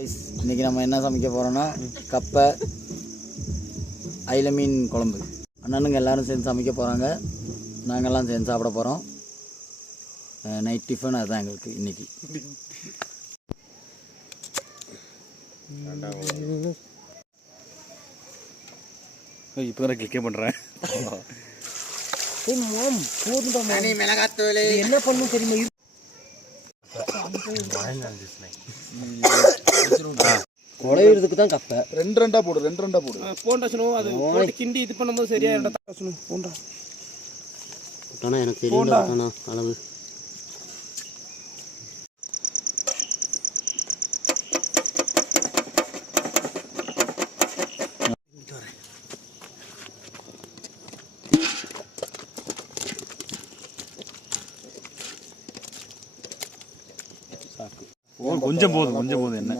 இன்றைக்கி நம்ம என்ன சமைக்க போகிறோன்னா கப்பை அயில மீன் குழம்பு. அண்ணனுங்க எல்லோரும் சேர்ந்து சமைக்க போகிறாங்க, நாங்கள்லாம் சேர்ந்து சாப்பிட போகிறோம். நைட் டிஃபன் அதுதான் எங்களுக்கு இன்றைக்கி. இப்போ தான் கிளிக்கே பண்ணுறேன். மிளகாத்தூள் என்ன பண்ணும் தெரியுமா? குழையிறதுக்கு தான் கப்பை ரெண்டா போடு போண்டா அது போட்டு கிண்டி இது பண்ணும்போது சரியா போண்டா. எனக்கு தெரியும் அளவு. கொஞ்சம் போதும் என்ன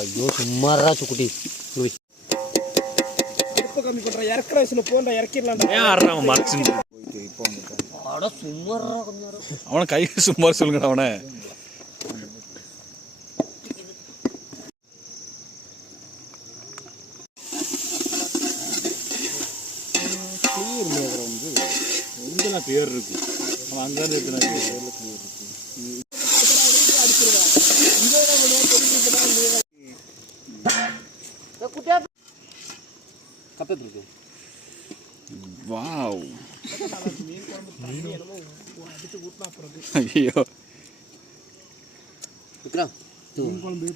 ஐயோ சும்மாரா சுக்குட்டி கம்மி பண்ற இறக்குற வயசுல போண்டா இறக்கிடலாம். அவனை கை சும்மா சொல்லுங்க. அவனை பேர் இருக்கு, அவன் அங்கிருந்து எத்தனை பேர் கப்பத்து. வாவ், ஐயோ விக்ரம் மீன் குழம்பு